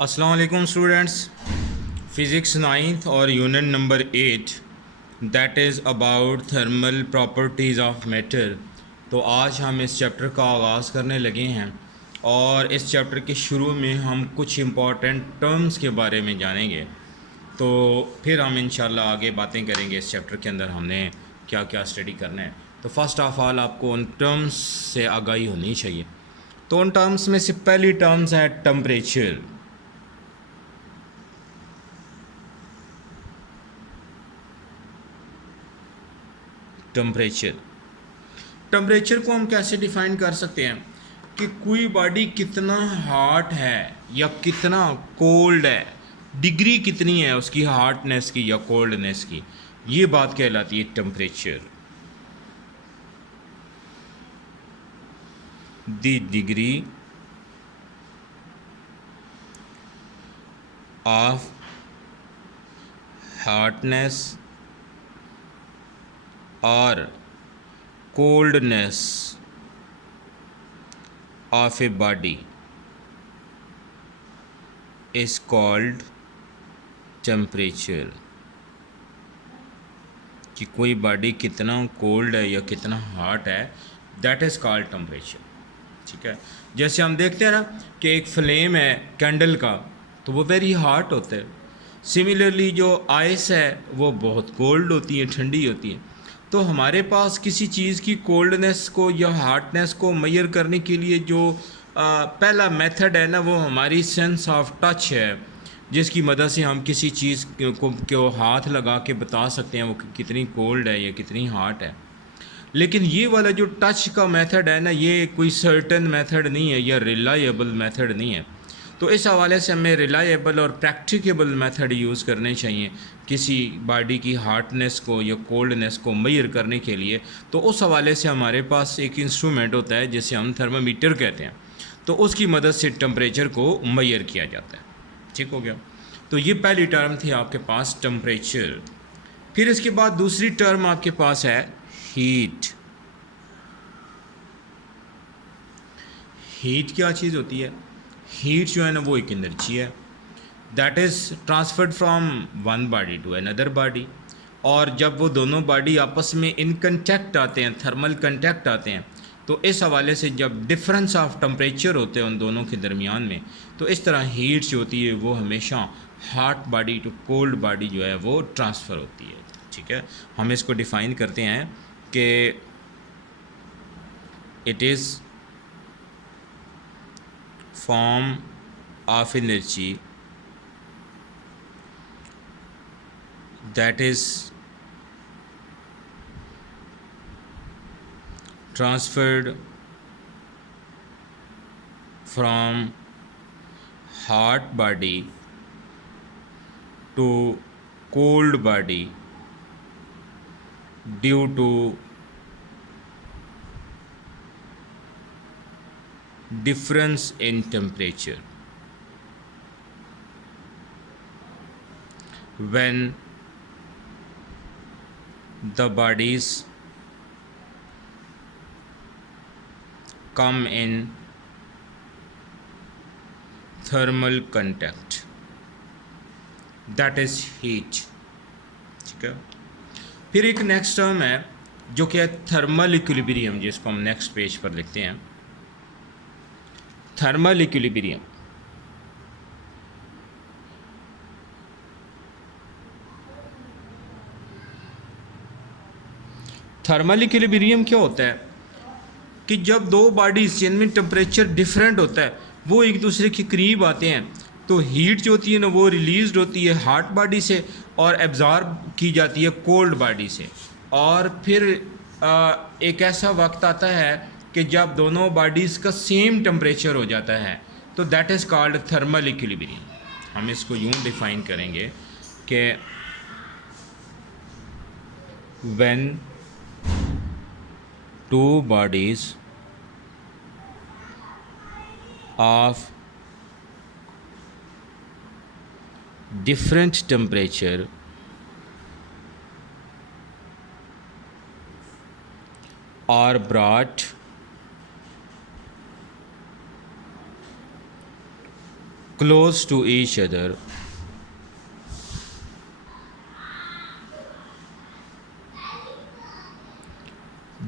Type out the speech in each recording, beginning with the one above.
अस्सलाम वालेकुम students. Physics ninth और unit number 8 that is about thermal properties of matter. तो आज हम इस चैप्टर का आगाज़ करने लगे हैं और इस चैप्टर के शुरू में हम कुछ इम्पॉर्टेंट टर्म्स के बारे में जानेंगे। तो फिर हम इंशाल्लाह आगे बातें करेंगे इस चैप्टर के अंदर हमने क्या क्या स्टडी करना है। तो फर्स्ट ऑफ़ ऑल आपको उन टर्म्स से आगाही होनी चाहिए। तो उन टर्म्स में से पहली टर्म्स है टेम्परेचर। टेम्परेचर टेम्परेचर को हम कैसे डिफ़ाइन कर सकते हैं कि कोई बॉडी कितना हॉट है या कितना कोल्ड है, डिग्री कितनी है उसकी हॉटनेस की या कोल्डनेस की, ये बात कहलाती है temperature. The degree of hotness और coldness of a body is called temperature। कि कोई बॉडी कितना कोल्ड है या कितना हॉट है, दैट इज़ कॉल्ड टेम्परेचर। ठीक है, जैसे हम देखते हैं ना कि एक फ्लेम है कैंडल का, तो वो वेरी हॉट होता है। सिमिलरली जो आइस है वो बहुत कोल्ड होती है, ठंडी होती है। तो हमारे पास किसी चीज़ की कोल्डनेस को या हॉटनेस को मेजर करने के लिए जो पहला मेथड है ना, वो हमारी सेंस ऑफ टच है, जिसकी मदद से हम किसी चीज़ को हाथ लगा के बता सकते हैं वो कितनी कोल्ड है या कितनी हॉट है। लेकिन ये वाला जो टच का मेथड है ना, ये कोई सर्टेन मेथड नहीं है या रिलायबल मेथड नहीं है। तो इस हवाले से हमें रिलायबल और प्रैक्टिकेबल मेथड यूज़ करने चाहिए किसी बॉडी की हार्डनेस को या कोल्डनेस को मेजर करने के लिए। तो उस हवाले से हमारे पास एक इंस्ट्रूमेंट होता है जिसे हम थर्मामीटर कहते हैं। तो उसकी मदद से टेम्परेचर को मेजर किया जाता है। ठीक हो गया। तो ये पहली टर्म थी आपके पास टेम्परेचर। फिर इसके बाद दूसरी टर्म आपके पास है हीट। हीट क्या चीज़ होती है? हीट जो है ना वो एक एनर्जी है that is transferred from one body to another body. और जब वो दोनों बॉडी आपस में इन कंटैक्ट आते हैं, थर्मल कंटैक्ट आते हैं, तो इस हवाले से जब डिफरेंस ऑफ टेम्परेचर होते हैं उन दोनों के दरमियान में, तो इस तरह हीट जो होती है वो हमेशा hot body to cold body जो है वो ट्रांसफ़र होती है। ठीक है, हम इसको डिफ़ाइन करते हैं कि it is form of energy that is transferred from hot body to cold body due to difference in temperature। when the bodies come in thermal contact, that is heat। ठीक है, फिर एक नेक्स्ट टर्म है जो कि है thermal equilibrium, जिसको हम नेक्स्ट पेज पर लिखते हैं थर्मल इक्विलिब्रियम। थर्मल इक्विलिब्रियम क्या होता है कि जब दो बॉडीज़ जिनमें टेम्परेचर डिफरेंट होता है वो एक दूसरे के करीब आते हैं, तो हीट जो होती है ना वो रिलीज़ होती है हॉट बॉडी से और एब्ज़ॉर्ब की जाती है कोल्ड बॉडी से। और फिर एक ऐसा वक्त आता है कि जब दोनों बॉडीज़ का सेम टेम्परेचर हो जाता है, तो that is called thermal equilibrium. हम इसको यूँ डिफ़ाइन करेंगे कि when two bodies of different temperature are brought close to each other,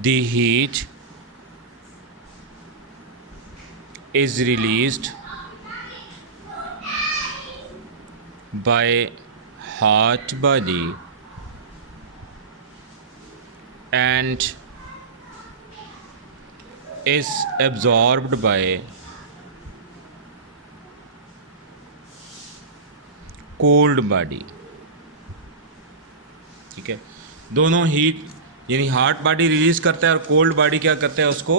the heat is released by hot body and is absorbed by cold body. ठीक है, दोनों heat यानी hot body release करता है और कोल्ड बॉडी क्या करता है, उसको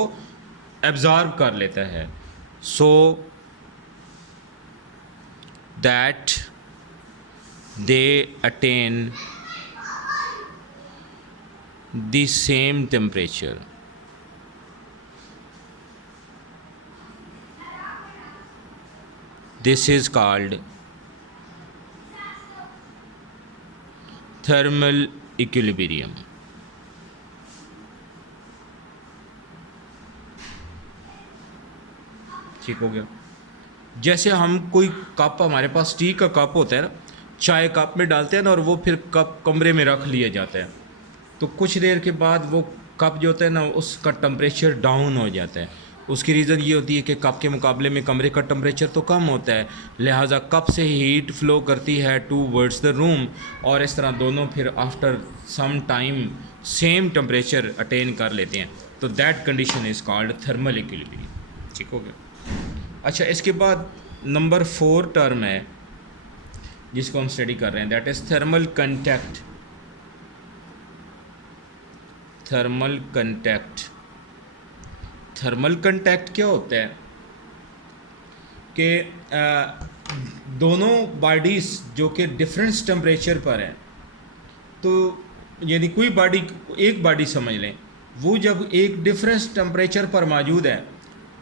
एब्जॉर्ब कर लेता है। So that they attain the same temperature. This is called thermal equilibrium. ठीक हो गया। जैसे हम कोई कप, हमारे पास टी का कप होता है ना, चाय कप में डालते हैं ना और वो फिर कप कमरे में रख लिया जाता है, तो कुछ देर के बाद वो कप जो होता है ना उसका टेम्परेचर डाउन हो जाता है। उसकी रीज़न ये होती है कि कप के मुकाबले में कमरे का टेम्परेचर तो कम होता है, लिहाजा कप से हीट फ्लो करती है टूवर्ड्स द रूम और इस तरह दोनों फिर after some time same temperature attain कर लेते हैं। तो that condition is called thermal equilibrium. ठीक हो गया। अच्छा, इसके बाद नंबर 4 टर्म है जिसको हम स्टडी कर रहे हैं, that is thermal contact. Thermal contact, thermal contact क्या होता है कि दोनों बॉडीज़ जो कि डिफरेंट टेम्परेचर पर हैं, तो यानी कोई बॉडी, एक बॉडी समझ लें, वो जब एक डिफरेंट टेम्परेचर पर मौजूद है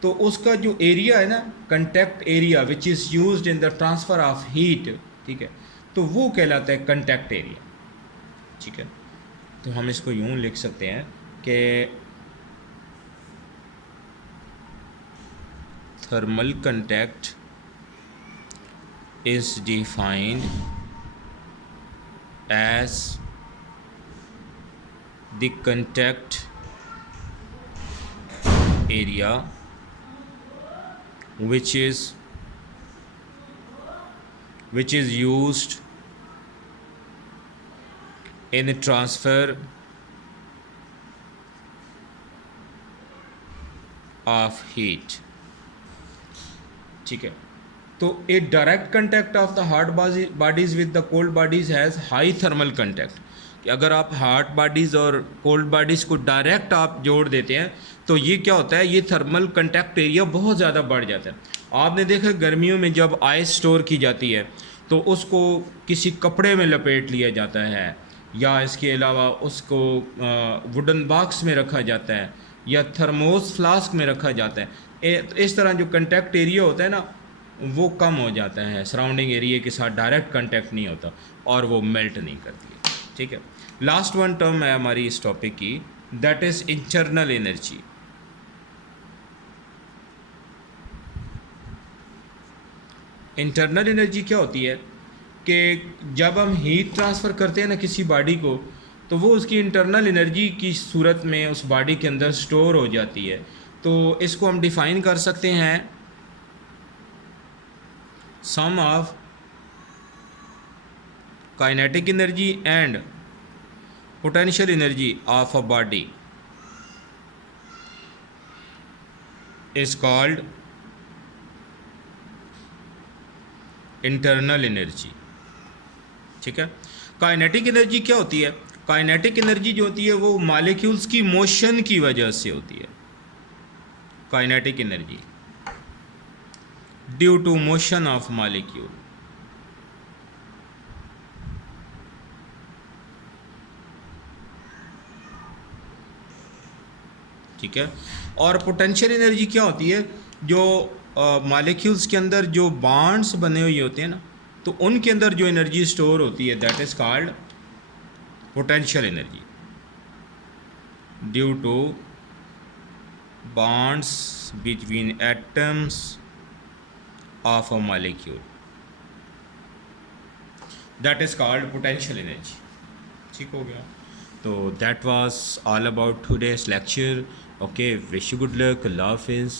तो उसका जो एरिया है ना, contact area which is used in the transfer of heat, ठीक है, तो वो कहलाता है कंटैक्ट एरिया। ठीक है, तो हम इसको यूँ लिख सकते हैं कि thermal contact is defined as the contact area which is used in the transfer of heat। ठीक है, तो a direct contact of the hot bodies with the cold bodies has high thermal contact. कि अगर आप hot bodies और cold bodies को direct आप जोड़ देते हैं तो ये क्या होता है, ये थर्मल कंटैक्ट एरिया बहुत ज़्यादा बढ़ जाता है। आपने देखा गर्मियों में जब आइस स्टोर की जाती है तो उसको किसी कपड़े में लपेट लिया जाता है, या इसके अलावा उसको वुडन बॉक्स में रखा जाता है या थर्मोस फ्लास्क में रखा जाता है। इस तरह जो कंटैक्ट एरिया होता है ना वो कम हो जाता है, सराउंडिंग एरिया के साथ डायरेक्ट कंटैक्ट नहीं होता और वो मेल्ट नहीं करती है। ठीक है, लास्ट वन टर्म है हमारी इस टॉपिक की, that is internal energy. Internal energy क्या होती है कि जब हम हीट ट्रांसफ़र करते हैं ना किसी बॉडी को, तो वो उसकी इंटरनल एनर्जी की सूरत में उस बॉडी के अंदर स्टोर हो जाती है। तो इसको हम डिफ़ाइन कर सकते हैं sum of kinetic energy and potential energy of a body is called internal energy. ठीक है, काइनेटिक एनर्जी क्या होती है, काइनेटिक एनर्जी जो होती है वो मॉलिक्यूल्स की मोशन की वजह से होती है। Kinetic energy due to motion of molecule. ठीक है, और पोटेंशियल एनर्जी क्या होती है, जो मॉलिक्यूल्स के अंदर जो बॉन्ड्स बने हुए होते हैं ना, तो उनके अंदर जो एनर्जी स्टोर होती है that is called potential energy due to bonds between atoms of a molecule. That is called potential energy. ठीक हो गया. तो that was all about today's lecture. Okay, wish you good luck. Allah Hafiz.